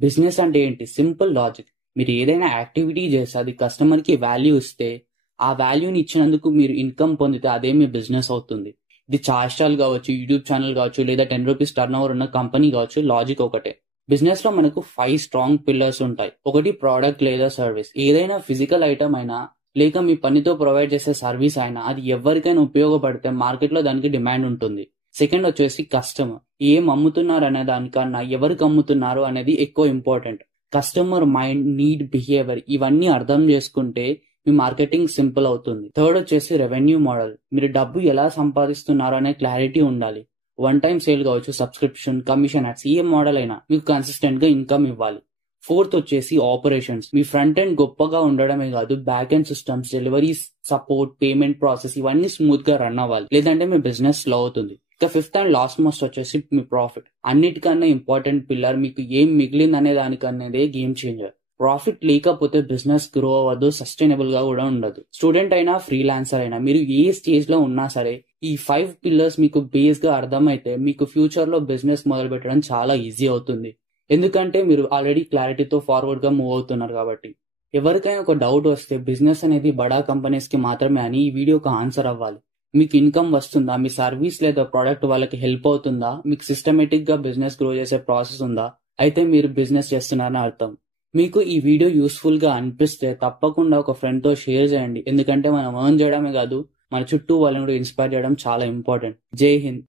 Business అంటే ఏంటి? Simple logic. మీరు ఏదైనా యాక్టివిటీ చేస్తే అది కస్టమర్ కి వాల్యూ ఇస్తే ఆ వాల్యూని ఇచ్చినందుకు మీరు ఇన్కమ్ పొందితే అదే మీ బిజినెస్ అవుతుంది. ఇది చాయ్ స్టాల్ కావచ్చు, యూట్యూబ్ ఛానల్ కావచ్చు, లేదా 10 రూపీస్ టర్న్ ఓవర్ ఉన్న కంపెనీ కావచ్చు, లాజిక్ ఒకటే. బిజినెస్ లో మనకు 5 స్ట్రాంగ్ పిల్లర్స్ ఉంటాయి. ఒకటి ప్రోడక్ట్ లేదా సర్వీస్. ఏదైనా ఫిజికల్ ఐటమ్ అయినా లేక మీ పనితో ప్రొవైడ్ చేసే సర్వీస్ అయినా అది ఎవరికైనా ఉపయోగపడితే మార్కెట్ లో దానికి డిమాండ్ ఉంటుంది. సెకండ్ వచ్చేసి కస్టమర్. ఏం అమ్ముతున్నారు అనే దానికన్నా ఎవరికి అమ్ముతున్నారు అనేది ఎక్కువ important. Customer mind, need, behaviour ఇవన్నీ అర్థం చేసుకుంటే మీ మార్కెటింగ్ సింపుల్ అవుతుంది. థర్డ్ వచ్చేసి రెవెన్యూ మోడల్. మీరు డబ్బు ఎలా సంపాదిస్తున్నారు అనే క్లారిటీ ఉండాలి. వన్ టైం సేల్ కావచ్చు, సబ్స్క్రిప్షన్, కమిషన్ యాడ్స్, ఏ మోడల్ అయినా మీకు కన్సిస్టెంట్ గా ఇన్కమ్ ఇవ్వాలి. ఫోర్త్ వచ్చేసి ఆపరేషన్స్. మీ ఫ్రంట్ ఎండ్ గొప్పగా ఉండడమే కాదు, back end systems, deliveries, support, payment process ఇవన్నీ స్మూత్ గా రన్ అవ్వాలి. లేదంటే మీ బిజినెస్ స్లో అవుతుంది. ఇక ఫిఫ్త్ అండ్ లాస్ట్ మోస్ట్ వచ్చేసి మీ ప్రాఫిట్. అన్నిటికన్నా ఇంపార్టెంట్ పిల్లర్. మీకు ఏం మిగిలింది అనే దానికనేదే గేమ్ చేంజర్. ప్రాఫిట్ లేకపోతే బిజినెస్ గ్రో అవ్వదు, సస్టైనబుల్ గా కూడా ఉండదు. స్టూడెంట్ అయినా, ఫ్రీలాన్సర్ అయినా, మీరు ఏ స్టేజ్ లో ఉన్నా సరే ఈ 5 పిల్లర్స్ మీకు బేస్ గా అర్థమైతే మీకు ఫ్యూచర్ లో బిజినెస్ మొదలు పెట్టడం చాలా ఈజీ అవుతుంది. ఎందుకంటే మీరు ఆల్రెడీ క్లారిటీతో ఫార్వర్డ్ గా మూవ్ అవుతున్నారు కాబట్టి. ఎవరికైనా ఒక డౌట్ వస్తే బిజినెస్ అనేది బడా కంపెనీస్ కి మాత్రమే అని ఈ వీడియోకి ఆన్సర్ అవ్వాలి. మీకు ఇన్కమ్ వస్తుందా? మీ సర్వీస్ లేదా ప్రోడక్ట్ వాళ్ళకి హెల్ప్ అవుతుందా? మీకు సిస్టమేటిక్ గా బిజినెస్ గ్రో చేసే ప్రాసెస్ ఉందా? అయితే మీరు బిజినెస్ చేస్తున్నారని అర్థం. మీకు ఈ వీడియో యూస్ఫుల్ గా అనిపిస్తే తప్పకుండా ఒక ఫ్రెండ్ తో షేర్ చేయండి. ఎందుకంటే మనం ఎర్న్ చేయడమే కాదు, మన చుట్టూ వాళ్ళని కూడా ఇన్స్పైర్ చేయడం చాలా ఇంపార్టెంట్. జై హింద్.